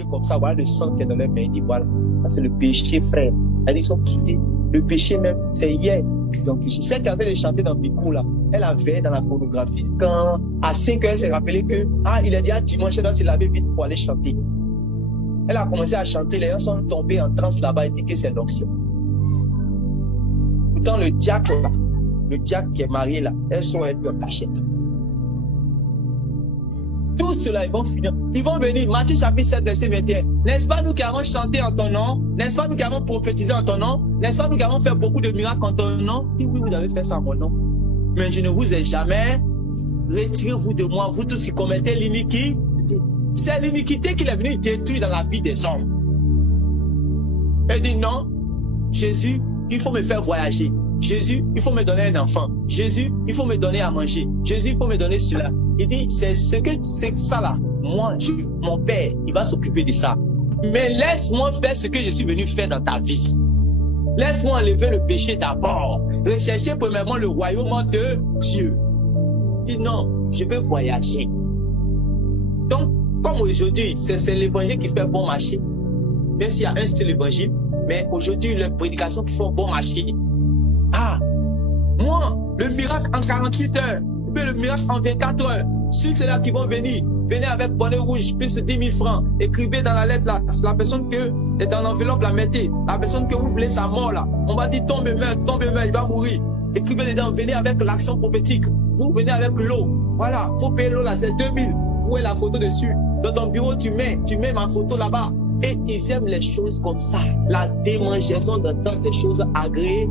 liés comme ça, voilà le sang qui est dans leurs mains. Il dit voilà, ça c'est le péché, frère. Ils sont quittés. Le péché même, c'est hier. Donc, celle qui avait chanté dans Bicou là, elle avait dans la pornographie. Quand à 5 heures, elle s'est rappelé que, il a dit à dimanche, elle doit se laver vite pour aller chanter. Elle a commencé à chanter, les gens sont tombés en transe là-bas et dit que c'est l'onction. Pourtant, le diacre là, le diacre qui est marié là, elles sont elles en cachette. Tout cela, ils vont finir. Ils vont venir. Matthieu chapitre 7, verset 21. N'est-ce pas nous qui avons chanté en ton nom? N'est-ce pas nous qui avons prophétisé en ton nom? N'est-ce pas nous qui avons fait beaucoup de miracles en ton nom? Et oui, vous avez fait ça en mon nom. Mais je ne vous ai jamais. Retirez-vous de moi, vous tous qui commettez l'iniquité. C'est l'iniquité qu'il est venu détruire dans la vie des hommes. Elle dit non, Jésus, il faut me faire voyager. Jésus, il faut me donner un enfant. Jésus, il faut me donner à manger. Jésus, il faut me donner cela. Il dit, c'est ça là. Moi, mon Père, il va s'occuper de ça. Mais laisse-moi faire ce que je suis venu faire dans ta vie. Laisse-moi enlever le péché d'abord. Rechercher premièrement le royaume de Dieu. Il dit non, je vais voyager. Donc, comme aujourd'hui, c'est l'évangile qui fait bon marché. Même s'il y a un style évangile, mais aujourd'hui, les prédications qui font bon marché. Moi, le miracle en 48 heures, mais le miracle en 24 heures, ceux là qui vont venir, venez avec bonnet rouge, plus de 10 000 francs, écrivez dans la lettre là, la personne que est dans l'enveloppe, la mettez, la personne que vous voulez sa mort là, on va dire tombe, meurt, il va mourir. Écrivez dedans, venez avec l'action prophétique, vous venez avec l'eau, voilà, faut payer l'eau là, c'est 2000, où est la photo dessus? Dans ton bureau, tu mets ma photo là-bas. Et ils aiment les choses comme ça, la démangeaison d'entendre des choses agréées.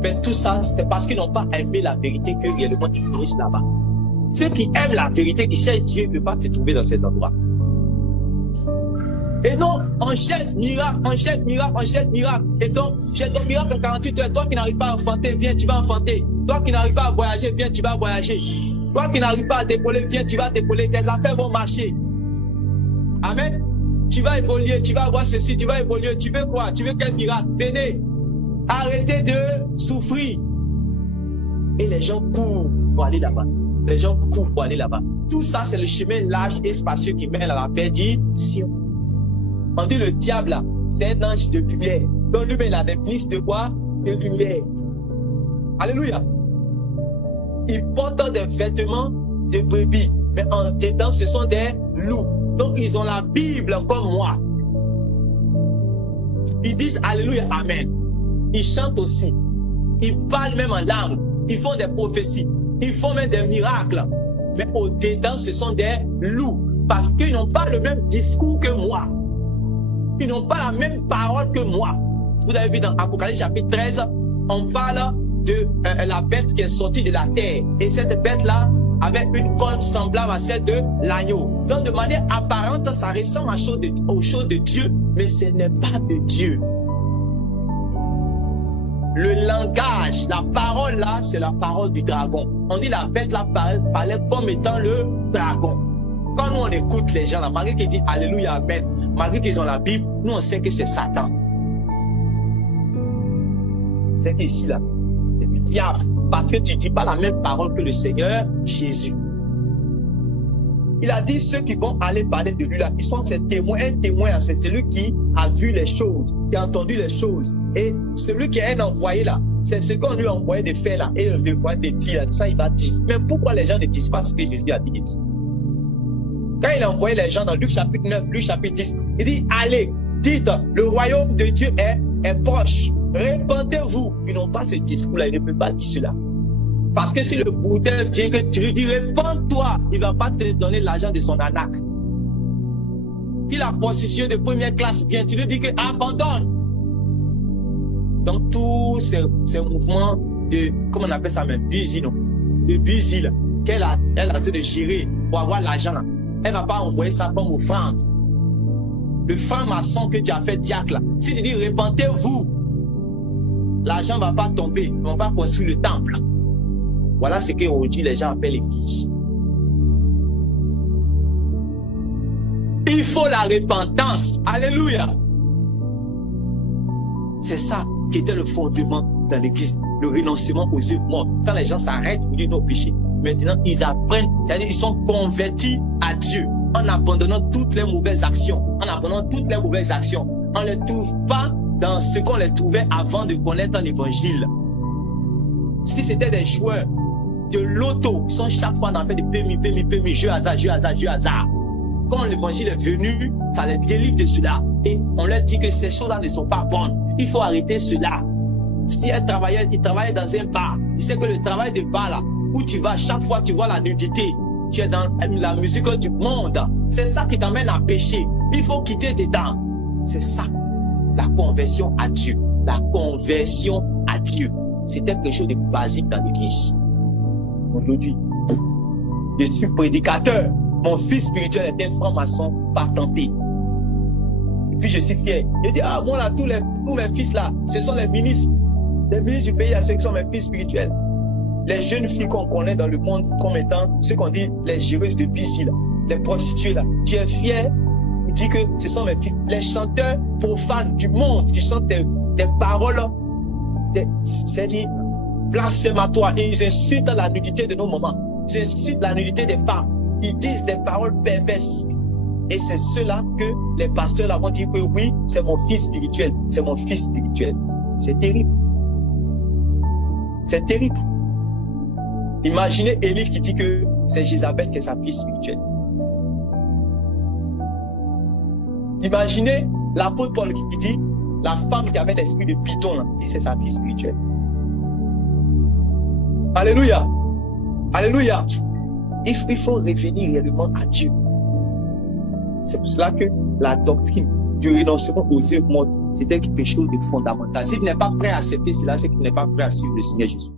Mais tout ça, c'est parce qu'ils n'ont pas aimé la vérité que réellement ils finissent là-bas. Ceux qui aiment la vérité, qui cherchent Dieu, ne peuvent pas se trouver dans ces endroits. Et non, on cherche miracle, on cherche miracle, on cherche miracle. Et donc, j'ai ton miracle en 48 heures. Toi qui n'arrives pas à enfanter, viens, tu vas enfanter. Toi qui n'arrives pas à voyager, viens, tu vas voyager. Toi qui n'arrives pas à décoller, viens, tu vas décoller. Tes affaires vont marcher. Amen. Tu vas évoluer, tu vas avoir ceci, tu vas évoluer. Tu veux quoi? Tu veux quel miracle? Venez. Arrêtez de souffrir. Et les gens courent pour aller là-bas. Les gens courent pour aller là-bas. Tout ça, c'est le chemin large et spacieux qui mène à la perdition. On dit le diable, là, c'est un ange de lumière. Donc lui, il a des ministres de quoi? De lumière. Alléluia. Ils portent des vêtements de brebis. Mais en dedans, ce sont des loups. Donc ils ont la Bible comme moi. Ils disent Alléluia, Amen. Ils chantent aussi. Ils parlent même en langue. Ils font des prophéties. Ils font même des miracles. Mais au-dedans, ce sont des loups. Parce qu'ils n'ont pas le même discours que moi. Ils n'ont pas la même parole que moi. Vous avez vu dans Apocalypse chapitre 13, on parle de la bête qui est sortie de la terre. Et cette bête-là avait une corne semblable à celle de l'agneau. Donc de manière apparente, ça ressemble aux choses de Dieu, mais ce n'est pas de Dieu. Le langage, la parole là, c'est la parole du dragon. On dit la bête là parlait comme étant le dragon. Quand nous on écoute les gens là, malgré qu'ils disent Alléluia, Amen, malgré qu'ils ont la Bible, nous on sait que c'est Satan. C'est ici là, c'est le diable. Parce que tu ne dis pas la même parole que le Seigneur Jésus. Il a dit ceux qui vont aller parler de lui là, ils sont ses témoins. Un témoin, c'est celui qui a vu les choses, qui a entendu les choses. Et celui qui est un envoyé là, c'est ce qu'on lui a envoyé de faire là. Et il devrait de dire, ça il va dire. Mais pourquoi les gens ne disent pas ce que Jésus a dit? Quand il a envoyé les gens dans Luc chapitre 9, Luc chapitre 10, il dit, allez, dites, le royaume de Dieu est proche. Répentez-vous. Ils n'ont pas ce discours-là, ils ne peuvent pas dire cela. Parce que si le bouddha vient que tu lui dis, répands-toi, il ne va pas te donner l'argent de son anac. Si la position de première classe vient, tu lui dis que abandonne. Donc tous ces mouvements de, comment on appelle ça même, de busil, qu'elle a train de gérer pour avoir l'argent, elle ne va pas envoyer ça comme offrande. Le franc-maçon que tu as fait diacre là, si tu dis répentez-vous, l'argent ne va pas tomber, ils ne vont pas construire le temple. Voilà ce qu'aujourd'hui les gens appellent l'église. Il faut la repentance. Alléluia. C'est ça qui était le fondement dans l'église. Le renoncement aux œuvres mortes. Quand les gens s'arrêtent pour dire nos péchés, maintenant ils apprennent, c'est-à-dire ils sont convertis à Dieu. en abandonnant toutes les mauvaises actions. En abandonnant toutes les mauvaises actions. On ne les trouve pas dans ce qu'on les trouvait avant de connaître un évangile. Si c'était des joueurs de loto, qui sont chaque fois dans fait de PMI, jeu hasard. Quand l'évangile est venu, ça les délivre de cela. Et on leur dit que ces choses-là ne sont pas bonnes. Il faut arrêter cela. Si un travailleur, il travaille dans un bar, il sait que le travail de bar là, où tu vas, chaque fois tu vois la nudité, tu es dans la musique du monde. C'est ça qui t'amène à pécher. Il faut quitter dedans. C'est ça. La conversion à Dieu. La conversion à Dieu. C'était quelque chose de basique dans l'église. Aujourd'hui, je suis prédicateur. Mon fils spirituel est un franc-maçon patenté. Et puis je suis fier. Il dit, ah, moi là, tous mes fils là, ce sont les ministres. Les ministres du pays, ceux qui sont mes fils spirituels. Les jeunes filles qu'on connaît dans le monde comme étant ceux qu'on dit les géreuses de piscine, les prostituées là. Tu es fier? Il dit que ce sont mes fils. Les chanteurs profanes du monde qui chantent des paroles, c'est dit blasphématoires. Ils insultent la nudité de nos mamans. Ils insultent la nudité des femmes. Ils disent des paroles perverses. Et c'est cela que les pasteurs là vont dire que oui, c'est mon fils spirituel. C'est mon fils spirituel. C'est terrible. C'est terrible. Imaginez Élie qui dit que c'est Jézabel qui est sa fille spirituelle. Imaginez l'apôtre Paul qui dit la femme qui avait l'esprit de Python, dit c'est sa fille spirituelle. Alléluia. Alléluia. Il faut revenir réellement à Dieu. C'est pour cela que la doctrine du renoncement aux œuvres mortes, c'était quelque chose de fondamental. Si tu n'es pas prêt à accepter cela, c'est que tu n'es pas prêt à suivre le Seigneur Jésus.